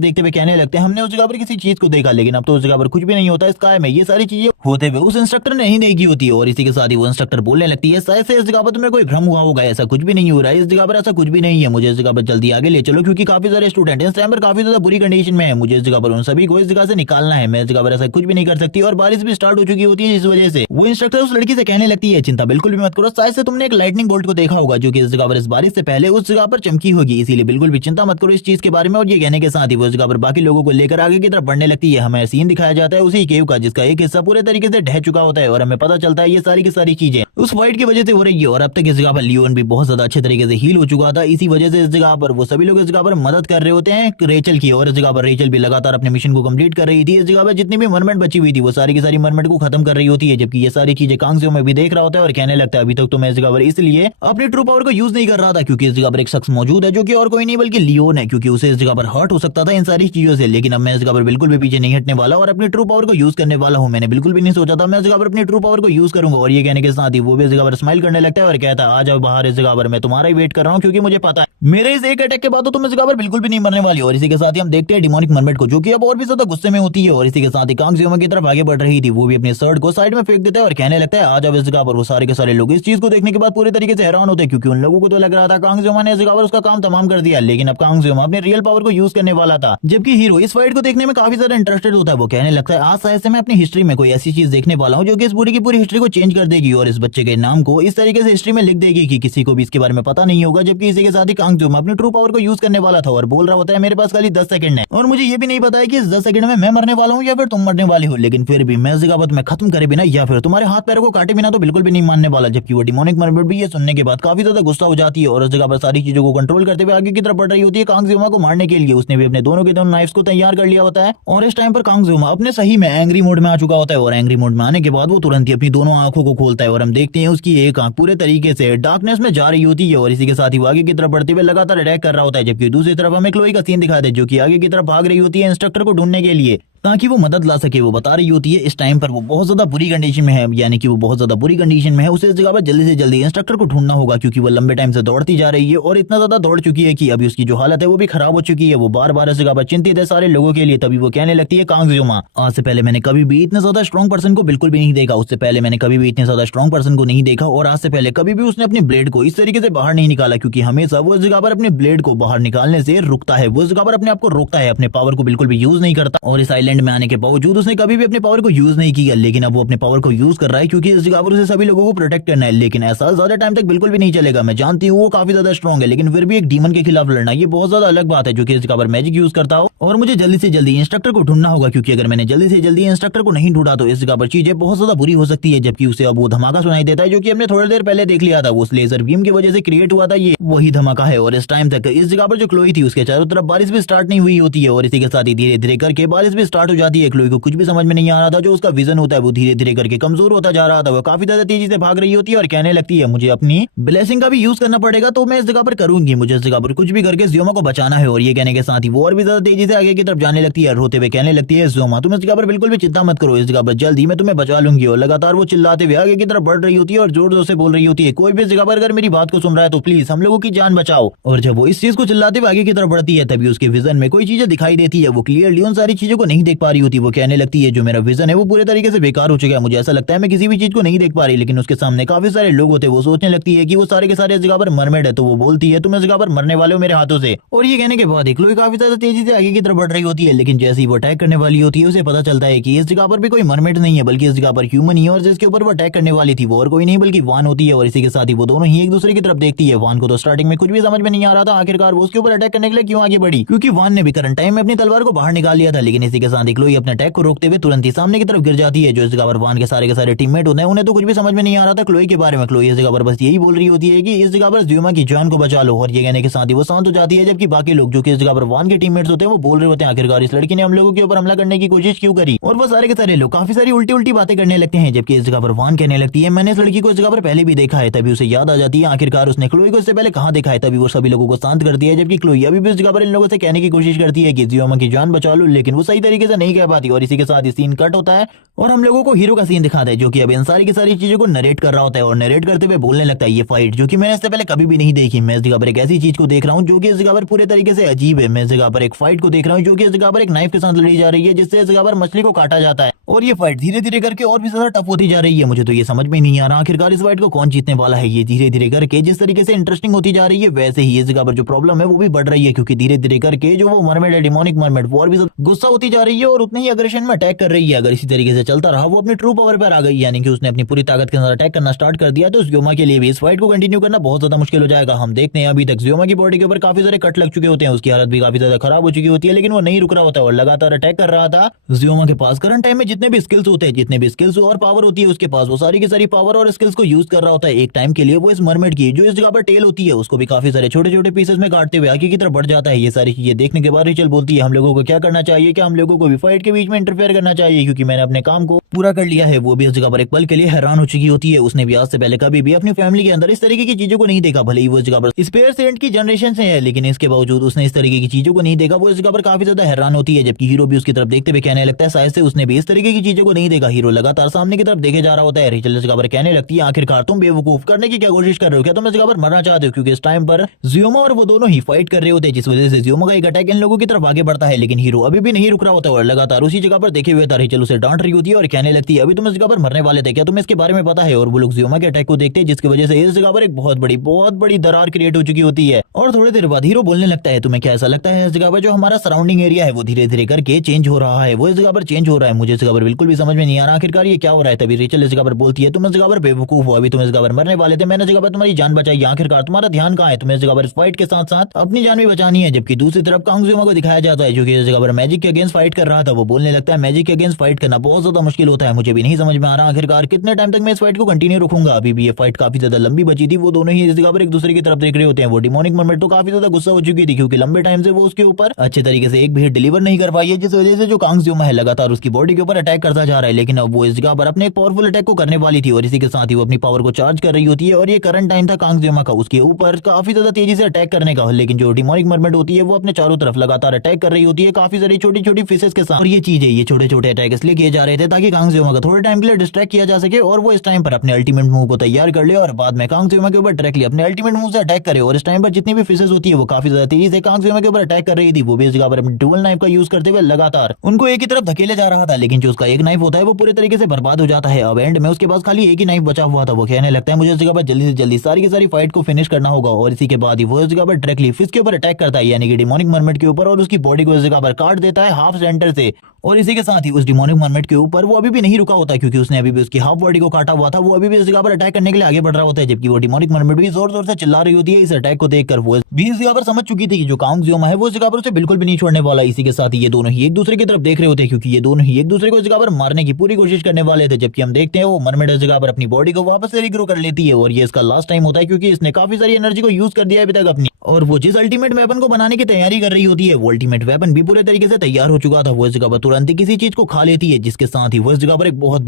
देखते हुए कहने लगते हैं हमने उस जगह पर किसी चीज को देखा लेकिन अब तो उस जगह पर कुछ भी नहीं होता। स्काई में ये सारी चीजें होते हुए उस इंस्ट्रक्टर ने ही नहीं की होती है और इसी के साथ ही वो इंस्ट्रक्टर बोलने लगती है शायद से इस जगह पर तुम्हें कोई भ्रम हुआ होगा, ऐसा कुछ भी नहीं हो रहा है, इस जगह पर ऐसा कुछ भी नहीं है। मुझे इस जगह पर जल्दी आगे ले चलो क्योंकि काफी सारे स्टूडेंट इस टाइम पर काफी ज्यादा बुरी कंडीशन में है। मुझे इस जगह पर उन सभी को इस जगह से निकालना है। मैं इस जगह पर ऐसा कुछ भी नहीं कर सकती और बारिश भी स्टार्ट हो चुकी होती है। इस वजह से वो इंस्ट्रक्टर उस लड़की से कहने लगती है चिंता बिल्कुल भी मत करो, शायद से तुमने एक लाइटनिंग बोल्ट को देखा होगा जो कि इस जगह पर इस बारिश से पहले उस जगह पर चमकी होगी, इसीलिए बिल्कुल भी चिंता मत करो इस चीज के बारे में। और ये कहने के साथ ही वो इस जगह पर बाकी लोगों को लेकर आगे की तरफ बढ़ने लगती है। हमें सीन दिखाया जाता है उसी केव का जिसका एक हिस्सा पूरे तरीके से ढह चुका होता है और हमें पता चलता है ये सारी की सारी चीजें उस फाइट की वजह से हो रही है। और अब तक इस जगह पर लियोन भी बहुत ज्यादा अच्छे तरीके से हील हो चुका था। इसी वजह से इस जगह पर वो सभी लोग इस जगह पर मदद कर रहे होते हैं रेचल की और इस जगह पर रेचल भी लगातार अपने मिशन को कंप्लीट कर रही थी। इस जगह पर जितनी भी मरमेड बची हुई थी वो सारी की सारी मरमेड को खत्म कर रही होती है। जबकि ये सारी चीजें कांग ज़्यूमा में भी देख रहा होता है और कहने लगता है अभी तक तो मैं इस जगह पर इसलिए अपनी ट्रू पावर को यूज नहीं कर रहा था क्योंकि इस जगह पर एक शख्स मौजूद है जो कि और कोई नहीं बल्कि लियोन है, क्योंकि उसे इस जगह पर हर्ट हो सकता था इन सारी चीजों से। लेकिन अब मैं इस जगह पर बिल्कुल भी पीछे नहीं हटने वाला और अपनी ट्रू पावर को यूज करने वाला हूं। मैंने बिल्कुल भी नहीं सोचा था मैं इस जगह पर अपनी ट्रू पावर को यूज करूंगा। और ये कहने के साथ ही वो भी इस जगह पर स्माइल करने लगता है और कहता है आ जाओ बाहर, इस जगह पर मैं तुम्हारा ही वेट कर रहा हूँ क्योंकि मुझे पता है मेरे इस एक अटैक के बाद तो तुम इस जगह पर बिल्कुल भी नहीं मरने वाली। और इसी के साथ ही हम देखते हैं डिमोनिक मरमेड को जो कि अब और भी ज्यादा गुस्से में होती है और इसी के साथ ही कांग ज़्यूमा की तरफ आगे बढ़ रही थी। वो भी अपने शर्ट को साइड में फेंक देता है और कहने लगता है आ जाओ इस जगह पर। वो सारे के सारे लोग इस चीज को देखने के बाद पूरी तरीके से हैरान होते हैं क्योंकि उन लोगों को तो लग रहा था कांग ज़्यूमा ने इस जगह पर उसका काम तमाम कर दिया। लेकिन अब कांग ज़्यूमा अपने रियल पावर को यूज करने वाला था। जबकि हीरो इस फाइट को देखने में काफी ज्यादा इंटरेस्टेड होता है। वो कहने लगता है आज शायद से मैं अपनी हिस्ट्री में कोई ऐसी चीज देखने वाला हूँ जो कि इस पूरी की पूरी हिस्ट्री को चेंज कर देगी और इस बच्चे के नाम को इस तरीके से हिस्ट्री में लिख देगी कि किसी को भी इसके बारे में पता नहीं होगा। जबकि इसी के साथ ही कांग ज़्यूमा अपनी ट्रू पावर को यूज करने वाला था और बोल रहा होता है मेरे पास खाली 10 सेकंड है और मुझे ये भी नहीं पता है कि इस 10 सेकंड में मैं मरने वाला हूँ या फिर तुम मरने वाली हो। लेकिन फिर भी मैं इस जगह पर मैं खत्म करे बिना या फिर तुम्हारे हाथ पैरों को काटे बिना तो बिल्कुल भी नहीं मानने वाला। जबकि वो डिमोनिक मरमेड भी ये सुनने के बाद काफी ज्यादा गुस्सा हो जाती है और उस जगह पर सारी चीजों को कंट्रोल करते हुए आगे की तरफ बढ़ रही होती है कांग ज़्यूमा को मारने के लिए। उसने भी अपने दोनों के दोनों नाइफ्स को तैयार कर लिया होता है और इस टाइम पर कांग ज़्यूमा अपने सही में एंग्री मोड में आ चुका होता है। और एंग्री मोड में आने के बाद वो तुरंत ही अपनी दोनों आंखों को खोलता है और हम देखते हैं उसकी एक आंख पूरे तरीके से डार्कनेस में जा रही होती है और इसी के साथ ही वो आगे की तरफ बढ़ते हुए लगातार अटैक कर रहा होता है। जबकि दूसरी तरफ हमें क्लोई का सीन दिखाते हैं जो कि आगे की तरफ भाग रही होती है इंस्ट्रक्टर को ढूंढने के लिए ताकि वो मदद ला सके। वो बता रही होती है इस टाइम पर वो बहुत ज्यादा बुरी कंडीशन में है, यानी कि वो बहुत ज्यादा बुरी कंडीशन में है। उसे इस जगह पर जल्दी से जल्दी इंस्ट्रक्टर को ढूंढना होगा क्योंकि वो लंबे टाइम से दौड़ती जा रही है और इतना ज्यादा दौड़ चुकी है कि अभी उसकी जो हालत है वो भी खराब हो चुकी है। वो बार बार इस जगह पर चिंतित है सारे लोगों के लिए। तभी वो कहने लगती है कांग ज़्यूमा आज से पहले मैंने कभी भी इतना ज्यादा स्ट्रॉन्ग पर्सन को बिल्कुल भी नहीं देखा, उससे पहले मैंने कभी भी इतने ज्यादा स्ट्रॉन्ग पर्सन को नहीं देखा और आज से पहले कभी भी उसने अपने ब्लेड को इस तरीके से बाहर नहीं निकाला क्योंकि हमेशा वो इस जगह पर अपने ब्लेड को बाहर निकालने से रुकता है। वो इस जगह पर अपने आप को रोकता है, अपने पावर को बिल्कुल भी यूज नहीं करता और इस आइलैंड में आने के बावजूद उसने कभी भी अपने पावर को यूज नहीं किया। लेकिन अब वो अपने पावर को यूज कर रहा है क्योंकि इस जगह पर उसे सभी लोगों को प्रोटेक्ट करना है। लेकिन ऐसा ज्यादा टाइम तक बिल्कुल भी नहीं चलेगा। मैं जानती हूँ वो काफी ज्यादा स्ट्रॉन्ग है लेकिन फिर भी एक डीमन के खिलाफ लड़ना ये बहुत ज्यादा अलग बात है जो कि इस जगह पर मैजिक यूज करता हो और मुझे जल्दी से जल्दी इंस्ट्रक्टर को ढूंढना होगा क्योंकि अगर मैंने जल्दी से जल्दी इंस्ट्रक्टर को नहीं ढूंढा तो इस जगह पर चीजें बहुत ज्यादा बुरी हो सकती है। जबकि उसे अब वो धमाका सुनाई देता है जो कि हमने थोड़ी देर पहले देख लिया था, उस लेजर बीम की वजह से क्रिएट हुआ था, ये वही धमाका है। और इस टाइम तक इस जगह पर जो क्लोई थी उसके चारों तरफ बारिश भी स्टार्ट नहीं हुई होती है और इसी के साथ ही धीरे धीरे करके बारिश भी स्टार्ट हो जाती है। क्लोई को कुछ भी समझ में नहीं आ रहा था, जो उसका विजन होता है वो धीरे धीरे करके कमजोर होता जा रहा था। वो काफी ज्यादा तेजी से भाग रही होती है और कहने लगती है मुझे अपनी ब्लेसिंग का भी यूज करना पड़ेगा तो मैं इस जगह पर करूंगी, मुझे इस जगह पर कुछ भी करके ज़्यूमा को बचाना है। और ये कहने के साथ ही वो और भी ज्यादा तेजी से आगे की तरफ जाने लगती है, रोते हुए कहने लगती है ज़्यूमा तुम इस जगह पर बिल्कुल भी चिंता मत करो, इस जगह पर जल्दी मैं तुम्हें बचा लूंगी। और लगातार वो चिल्लाते हुए आगे की तरफ बढ़ रही होती है और जोर जोर से बोल रही होती है कोई भी इस जगह पर अगर मेरी बात को सुन रहा है तो प्लीज हम लोगों की जान बचाओ। और जब वो इस चीज को चिल्लाते हुए आगे की तरफ बढ़ती है तभी उसके विजन में कोई चीजें दिखाई देती है। वो क्लियरली उन सारी चीजों को नहीं देख पा रही होती है वो कहने लगती है जो मेरा विजन है वो पूरे तरीके से बेकार हो चुका है, मुझे ऐसा लगता है मैं किसी भी चीज को नहीं देख पा रही। लेकिन उसके सामने काफी सारे लोग होते हैं, वो सोचने लगती है कि वो सारे के सारे इस जगह पर मरमेड है। तो वो बोलती है तुम इस जगह पर मरने वाले हो मेरे हाथों से। और ये कहने के बाद क्लोई काफी ज्यादा तेजी से आगे की तरफ बढ़ रही होती है, लेकिन जैसे ही वो अटैक करने वाली होती है उसे पता चलता है कि इस जगह पर भी कोई मरमेड नहीं है बल्कि इस जगह पर ह्यूमन ही है, और जिसके ऊपर वो अटैक करने वाली थी वो और कोई नहीं बल्कि वान होती है। और इसी के साथ ही वो दोनों ही एक दूसरे की तरफ देखती है। वान को तो स्टार्टिंग में कुछ भी समझ में नहीं आ रहा था आखिरकार वो उसके ऊपर अटैक करने के लिए क्यों आगे बढ़ी, क्योंकि वान ने भी करंट टाइम में अपनी तलवार को बाहर निकाल लिया था। लेकिन इसी के साथ ही क्लोई अपने अटैक को रोकते हुए तुरंत ही सामने की तरफ गिर जाती है। जो इस जगह पर वान के सारे टीममेट होते हैं उन्हें तो कुछ भी समझ में नहीं आ रहा था क्लोई के बारे में। क्लोई इस जगह पर बस यही बोल रही होती है कि इस जगह पर ज़्यूमा की जान को बचा लो, और ये कहने के साथ ही वो शांत हो जाती है। जबकि बाकी लोग जो कि इस जगह पर वान के टीममेट्स होते हैं वो बोल रहे होते हैं आखिरकार इस लड़की ने हम लोगों के ऊपर हमला करने की कोशिश क्यों करी, और वो सारे के सारे लोग काफी सारी उल्टी उल्टी बातें करने लगते हैं। जबकि इस जगह पर वान कहने लगती है मैंने इस लड़की को इस जगह पर पहले भी देखा है। तभी उसे याद आ जाती है आखिरकार उसने क्लोई को इससे पहले कहाँ देखा है। तभी वो सभी लोगों को शांत करती है। जबकि क्लोई अभी भी इस जगह पर इन लोगों से कहने की कोशिश करती है कि ज़्यूमा की जान बचा लो, लेकिन वो सही तरीके से नहीं कह पाती। और इसी के साथ ही सीन कट होता है और हम लोगों को हीरो का सीन दिखाता है जो कि अब इन सारी की सारी चीजों को नरेट कर रहा होता है। और नरेट करते हुए बोलने लगता है ये फाइट जो कि मैंने इससे पहले कभी भी नहीं देखी, मैं इस जगह पर एक ऐसी चीज को देख रहा हूँ जो कि इस जगह पर पूरे तरीके से अजीब है। मैं इस जगह पर एक फाइट को देख रहा हूँ जो कि इस जगह पर एक नाइफ के साथ लड़ी जा रही है जिससे इस जगह पर मछली को काटा जाता है, और ये फाइट धीरे धीरे करके और भी ज्यादा टफ होती जा रही है। मुझे तो ये समझ में नहीं आ रहा आखिरकार इस फाइट को कौन जीतने वाला है। ये धीरे धीरे करके जिस तरीके से इंटरेस्टिंग होती जा रही है वैसे ही इस जगह पर जो प्रॉब्लम है वो भी बढ़ रही है, क्योंकि धीरे धीरे करके जो वो मरमेड है डिमोनिक मरमेड वो और भी गुस्सा होती जा रही है और उतने ही अग्रेशन में अटैक कर रही है। अगर इसी तरीके से चलता रहा वो अपनी ट्रू पावर पर आ गई, यानी कि उसने अपनी पूरी ताकत के साथ अटैक करना स्टार्ट कर दिया, तो ज़्यूमा के लिए भी इस फाइट को कंटिन्यू करना बहुत ज्यादा मुश्किल हो जाएगा। हम देखते हैं अभी तक ज़्यूमा की बॉडी के ऊपर काफी सारे कट लग चुके होते हैं, उसकी हालत भी काफी ज्यादा खराब हो चुकी होती है, लेकिन वो नहीं रुक रहा होता और लगातार अटैक कर रहा था। ज़्यूमा के पास करंट टाइम में जितने भी स्किल्स होते हैं, जितने भी स्किल्स और पावर होती है उसके पास, वो सारी की सारी पावर और स्किल्स को यूज कर रहा होता है एक टाइम के लिए। वो इस मरमेड की जो इस जगह पर टेल होती है उसको भी काफी सारे छोटे छोटे पीसेस में काटते हुए आगे की तरफ बढ़ जाता है। ये सारी चीजें देखने के बाद रिचल बोलती है हम लोगों को क्या करना चाहिए, क्या हम लोगों को भी फाइट के बीच में इंटरफेयर करना चाहिए, क्योंकि मैंने अपने काम को पूरा कर लिया है। वो भी इस जगह पर एक पल के लिए हैरान हो चुकी होती है। उसने भी आज से पहले कभी भी अपनी फैमिली के अंदर इस तरीके की चीजों को नहीं देखा, भले ही वो इस जगह पर स्पेयर सेंट की जनरेशन से है, लेकिन इसके बावजूद उसने इस तरीके की चीजों को नहीं देखा। वो इस जगह पर काफी ज्यादा हैरान होती है, जबकि हीरो भी उसकी तरफ देखते हुए कहने लगता है शायद से उसने भी इस तरीके की चीजों को नहीं देखा। हीरो लगातार सामने की तरफ देखे जा रहा होता है। रिचल इस जगह पर कहने लगती है आखिरकार तुम बेवकूफ करने की क्या कोशिश कर रहे हो, क्या तुम इस जगह पर मरना चाहते हो, क्योंकि इस टाइम पर ज़्यूमा और वो दोनों ही फाइट कर रहे होते हैं, जिस वजह से ज़्यूमा का एक अटैक इन लोगों की तरफ आगे बढ़ता है। लेकिन हीरो अभी भी नहीं रुक रहा होता और लगातार उसी जगह पर देखे हुए था। रिचल उसे डांट रही होती है और कहने लगती है अभी तुम इस जगह पर मरने वाले थे, क्या तुम्हें इसके बारे में पता है। और वो लोग ज़्यूमा के अटैक को देखते हैं जिसकी वजह से इस जगह पर एक बहुत बड़ी दरार क्रिएट हो चुकी होती है। और थोड़ी देर बाद हीरो बोलने लगता है तुम्हें क्या ऐसा लगता है इस जगह पर जो हमारा सराउंडिंग एरिया है वो धीरे धीरे करके चेंज हो रहा है, वो इस जगह पर चेंज हो रहा है, मुझे इस जगह पर बिल्कुल भी समझ में नहीं आ रहा आखिरकार ये क्या हो रहा है। तभी रिचल इस जगह पर बोलती है तुम इस जगह पर बेवकूफ हो, अभी तुम इस जगह पर मरने वाले थे, मैंने इस जगह पर तुम्हारी जान बचाई, आखिरकार तुम्हारा ध्यान कहाँ है, तुम्हें इस जगह पर फाइट के साथ साथ अपनी जान भी बचानी है। जबकि दूसरी तरफ कांग ज़्यूमा को दिखाया जाता है जो कि इस जगह पर मैजिक के अगेंस्ट फाइट कर रहा था। वो बोलने लगता है मैजिक के अगेंस्ट फाइट करना बहुत ज्यादा मुश्किल होता है, मुझे भी नहीं समझ में आ रहा आखिरकार कितने टाइम तक मैं इस फाइट को कंटिन्यू रखूंगा। अभी भी ये फाइट काफी ज्यादा लंबी बची थी। वो दोनों ही इस जगह पर एक दूसरे की तरफ देख रहे होते हैं। वो डिमोनिक मरमेड तो काफी ज्यादा गुस्सा हो चुकी थी क्योंकि लंबे टाइम से वो उसके ऊपर अच्छे तरीके से एक भी हिट डिलीवर नहीं कर पाई है, जिस वजह से जो कांग ज़्यूमा है लगातार उसकी बॉडी के ऊपर अटैक करता जा रहा है। लेकिन अब वो इस जगह पर अपने एक पावरफुल अटैक को करने वाली थी और इसी के साथ ही वो अपनी पावर को चार्ज कर रही होती है। और ये करंट टाइम था कांग ज़्यूमा का उसके ऊपर काफी ज्यादा तेजी से अटैक करने का, लेकिन जो डिमोनिक मरमेड होती है वो अपने चारों तरफ लगातार अटैक कर रही होती है काफी सारी छोटी छोटी फिशेस के साथ। और ये चीजें ये छोटे छोटे अटैक इसलिए किए जा रहे थे ताकि कांग ज़्यूमा को थोड़े टाइम के लिए डिस्ट्रैक्ट किया जा सके और वो इस टाइम पर अपने अल्टीमेट मूव को तैयार कर ले और बाद में कांग ज़्यूमा के ऊपर डायरेक्टली अपने अल्टीमेट मूव से अटैक करे। और इस टाइम पर जितनी भी फिशेस होती है वो काफी ज्यादा तेजी से कांग ज़्यूमा के ऊपर अटैक कर रही थी। वो भी इस जगह पर अपनी डुअल नाइफ का यूज करते हुए लगातार उनको एक ही तरफ धकेले जा रहा था, लेकिन जो उसका एक नाइफ होता है वो पूरे तरीके से बर्बाद हो जाता है। अब एंड में उसके पास खाली एक ही नाइफ बचा हुआ था। वो कहने लगता है मुझे इस जगह पर जल्दी से जल्दी सारी की सारी फाइट को फिनिश करना होगा। और इसी के बाद ही वो इस जगह पर डायरेक्टली फिश के ऊपर अटैक करता है, यानी कि डिमोनिक मरमेड के ऊपर, और उसकी बॉडी को इस जगह पर काट देता है हाफ सेंटर से। और इसी के साथ ही उस डिमोनिक मरमेड के ऊपर वो अभी भी नहीं रुका होता क्योंकि उसने अभी भी उसकी हाफ बॉडी को काटा हुआ था। वो अभी भी इस जगह पर अटैक करने के लिए आगे बढ़ रहा होता है, जबकि वो डिमोनिक मरमेड भी जोर जोर से चिल्ला रही होती है। इस अटैक को देखकर वो भी इस जगह पर समझ चुकी थी कि जो कांग ज़्यूमा है वो इस जगह पर उसे बिल्कुल भी नहीं छोड़ने वाला। इसी के साथ ही ये दोनों ही एक दूसरे की तरफ देख रहे होते हैं क्योंकि ये दोनों ही एक दूसरे को इस जगह पर मारने की पूरी कोशिश करने वाले थे। जबकि हम देखते हैं वो मरमेड इस जगह पर अपनी बॉडी को वापस से रिग्रो कर लेती है और ये इसका लास्ट टाइम होता है क्योंकि इसने काफी सारी एनर्जी को यूज कर दिया है अभी तक अपनी। और वो जिस अल्टीमेट वेपन को बनाने की तैयारी कर रही होती है वो अल्टीमेट वेपन भी पूरे तरीके से तैयार हो चुका था। वो इस जगह पर तुरंत ही किसी चीज को खा लेती है जिसके साथ ही वो इस जगह पर एक बहुत